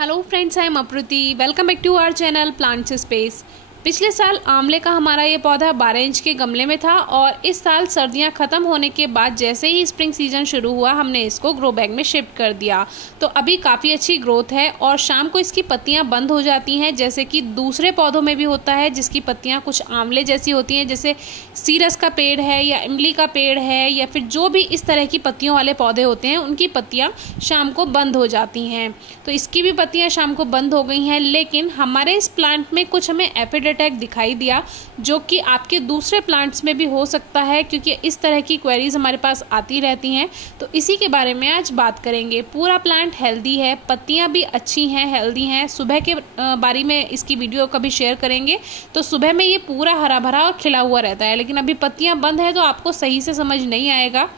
Hello friends, I am Apruti. Welcome back to our channel plants space. पिछले साल आंवले का हमारा ये पौधा 12 इंच के गमले में था और इस साल सर्दियां ख़त्म होने के बाद जैसे ही स्प्रिंग सीजन शुरू हुआ हमने इसको ग्रो बैग में शिफ्ट कर दिया। तो अभी काफ़ी अच्छी ग्रोथ है और शाम को इसकी पत्तियां बंद हो जाती हैं, जैसे कि दूसरे पौधों में भी होता है जिसकी पत्तियां कुछ आंवले जैसी होती हैं, जैसे सीरस का पेड़ है या इमली का पेड़ है या फिर जो भी इस तरह की पत्तियों वाले पौधे होते हैं उनकी पत्तियाँ शाम को बंद हो जाती हैं। तो इसकी भी पत्तियाँ शाम को बंद हो गई हैं, लेकिन हमारे इस प्लांट में कुछ हमें एफिड अटैक दिखाई दिया जो कि आपके दूसरे प्लांट्स में भी हो सकता है, क्योंकि इस तरह की क्वेरीज हमारे पास आती रहती हैं। तो इसी के बारे में आज बात करेंगे। पूरा प्लांट हेल्दी है, पत्तियां भी अच्छी हैं, हेल्दी हैं। सुबह के बारी में इसकी वीडियो कभी शेयर करेंगे तो सुबह में ये पूरा हरा भरा और खिला हुआ रहता है, लेकिन अभी पत्तियां बंद है तो आपको सही से समझ नहीं आएगा।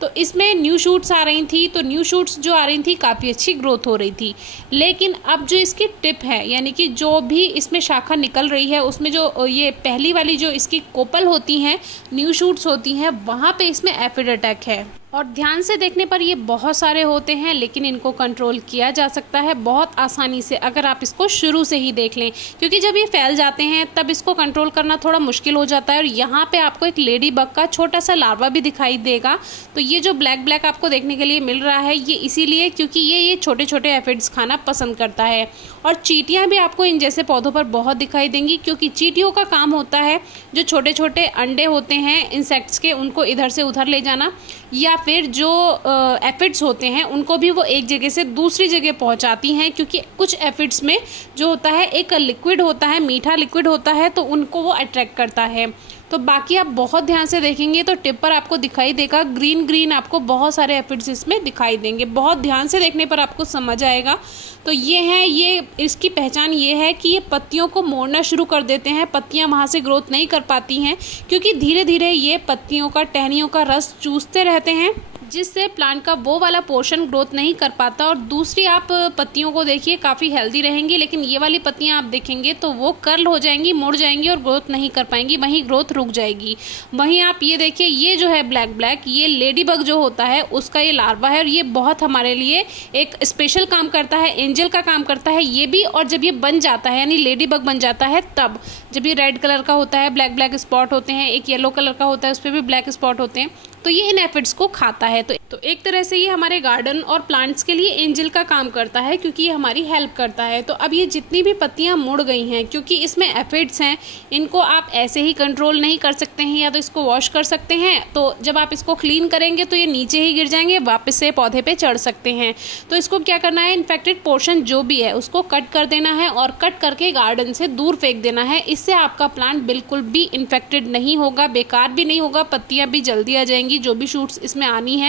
तो इसमें न्यू शूट्स आ रही थी, तो न्यू शूट्स जो आ रही थी काफ़ी अच्छी ग्रोथ हो रही थी, लेकिन अब जो इसकी टिप है यानी कि जो भी इसमें शाखा निकल रही है उसमें जो ये पहली वाली जो इसकी कोपल होती हैं, न्यू शूट्स होती हैं, वहाँ पे इसमें एफिड अटैक है। और ध्यान से देखने पर ये बहुत सारे होते हैं, लेकिन इनको कंट्रोल किया जा सकता है बहुत आसानी से अगर आप इसको शुरू से ही देख लें, क्योंकि जब ये फैल जाते हैं तब इसको कंट्रोल करना थोड़ा मुश्किल हो जाता है। और यहाँ पे आपको एक लेडी बग का छोटा सा लार्वा भी दिखाई देगा। तो ये जो ब्लैक ब्लैक आपको देखने के लिए मिल रहा है ये इसीलिए क्योंकि ये छोटे छोटे एफिड्स खाना पसंद करता है। और चींटियाँ भी आपको इन जैसे पौधों पर बहुत दिखाई देंगी, क्योंकि चींटियों का काम होता है जो छोटे छोटे अंडे होते हैं इंसेक्ट्स के उनको इधर से उधर ले जाना, या फिर जो एफिड्स होते हैं उनको भी वो एक जगह से दूसरी जगह पहुंचाती हैं, क्योंकि कुछ एफिड्स में जो होता है एक लिक्विड होता है, मीठा लिक्विड होता है, तो उनको वो अट्रैक्ट करता है। तो बाकी आप बहुत ध्यान से देखेंगे तो टिप पर आपको दिखाई देगा ग्रीन ग्रीन, आपको बहुत सारे एफिड्स इसमें दिखाई देंगे। बहुत ध्यान से देखने पर आपको समझ आएगा। तो ये है, ये इसकी पहचान ये है कि ये पत्तियों को मोड़ना शुरू कर देते हैं। पत्तियां वहाँ से ग्रोथ नहीं कर पाती हैं क्योंकि धीरे धीरे ये पत्तियों का, टहनियों का रस चूसते रहते हैं, जिससे प्लांट का वो वाला पोर्शन ग्रोथ नहीं कर पाता। और दूसरी आप पत्तियों को देखिए काफ़ी हेल्दी रहेंगी, लेकिन ये वाली पत्तियां आप देखेंगे तो वो कर्ल हो जाएंगी, मुड़ जाएंगी और ग्रोथ नहीं कर पाएंगी, वहीं ग्रोथ रुक जाएगी। वहीं आप ये देखिए, ये जो है ब्लैक ब्लैक, ये लेडी बग जो होता है उसका ये लार्वा है और ये बहुत हमारे लिए एक स्पेशल काम करता है, एंजल का काम करता है ये भी। और जब ये बन जाता है यानी लेडी बग बन जाता है, तब जब ये रेड कलर का होता है, ब्लैक ब्लैक स्पॉट होते हैं, एक येलो कलर का होता है उस पर भी ब्लैक स्पॉट होते हैं, तो ये इन एफिड्स को खाता है। तो एक तरह से ये हमारे गार्डन और प्लांट्स के लिए एंजल का काम करता है, क्योंकि ये हमारी हेल्प करता है। तो अब ये जितनी भी पत्तियां मुड़ गई हैं, क्योंकि इसमें एफिड्स हैं, इनको आप ऐसे ही कंट्रोल नहीं कर सकते हैं, या तो इसको वॉश कर सकते हैं। तो जब आप इसको क्लीन करेंगे तो ये नीचे ही गिर जाएंगे, वापस से पौधे पे चढ़ सकते हैं। तो इसको क्या करना है, इन्फेक्टेड पोर्शन जो भी है उसको कट कर देना है और कट करके गार्डन से दूर फेंक देना है। इससे आपका प्लांट बिल्कुल भी इन्फेक्टेड नहीं होगा, बेकार भी नहीं होगा, पत्तियां भी जल्दी आ जाएंगी जो भी शूट्स इसमें आनी है।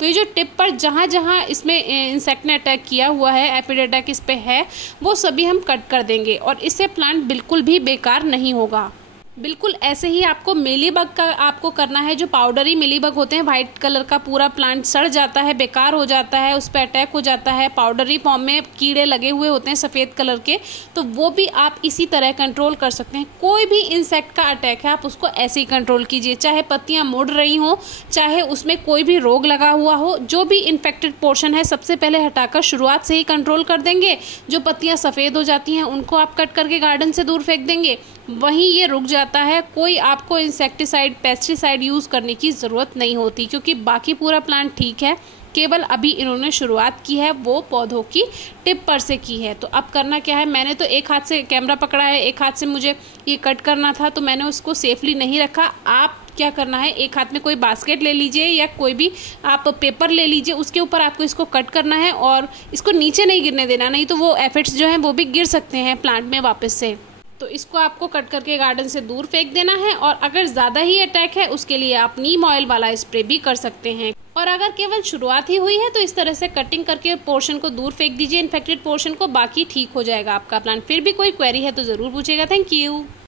तो ये जो टिप पर जहाँ जहाँ इसमें इंसेक्ट ने अटैक किया हुआ है, एफिड अटैक इस पे है, वो सभी हम कट कर देंगे और इससे प्लांट बिल्कुल भी बेकार नहीं होगा। बिल्कुल ऐसे ही आपको मिलीबग का आपको करना है। जो पाउडरी मिलीबग होते हैं, वाइट कलर का, पूरा प्लांट सड़ जाता है, बेकार हो जाता है, उस पर अटैक हो जाता है, पाउडरी फॉर्म में कीड़े लगे हुए होते हैं सफ़ेद कलर के, तो वो भी आप इसी तरह कंट्रोल कर सकते हैं। कोई भी इंसेक्ट का अटैक है आप उसको ऐसे ही कंट्रोल कीजिए, चाहे पत्तियां मुड़ रही हों, चाहे उसमें कोई भी रोग लगा हुआ हो, जो भी इन्फेक्टेड पोर्शन है सबसे पहले हटाकर शुरुआत से ही कंट्रोल कर देंगे। जो पत्तियां सफ़ेद हो जाती हैं उनको आप कट करके गार्डन से दूर फेंक देंगे, वहीं ये रुक जाता है। कोई आपको इंसेक्टिसाइड, पेस्टिसाइड यूज़ करने की ज़रूरत नहीं होती, क्योंकि बाकी पूरा प्लांट ठीक है। केवल अभी इन्होंने शुरुआत की है, वो पौधों की टिप पर से की है। तो अब करना क्या है, मैंने तो एक हाथ से कैमरा पकड़ा है, एक हाथ से मुझे ये कट करना था, तो मैंने उसको सेफली नहीं रखा। आप क्या करना है, एक हाथ में कोई बास्केट ले लीजिए या कोई भी आप पेपर ले लीजिए, उसके ऊपर आपको इसको कट करना है और इसको नीचे नहीं गिरने देना, नहीं तो वो एफिड्स जो हैं वो भी गिर सकते हैं प्लांट में वापस से। तो इसको आपको कट करके गार्डन से दूर फेंक देना है। और अगर ज़्यादा ही अटैक है उसके लिए आप नीम ऑयल वाला स्प्रे भी कर सकते हैं। और अगर केवल शुरुआत ही हुई है तो इस तरह से कटिंग करके पोर्शन को दूर फेंक दीजिए, इन्फेक्टेड पोर्शन को, बाकी ठीक हो जाएगा आपका प्लांट। फिर भी कोई क्वेरी है तो ज़रूर पूछेगा। Thank you.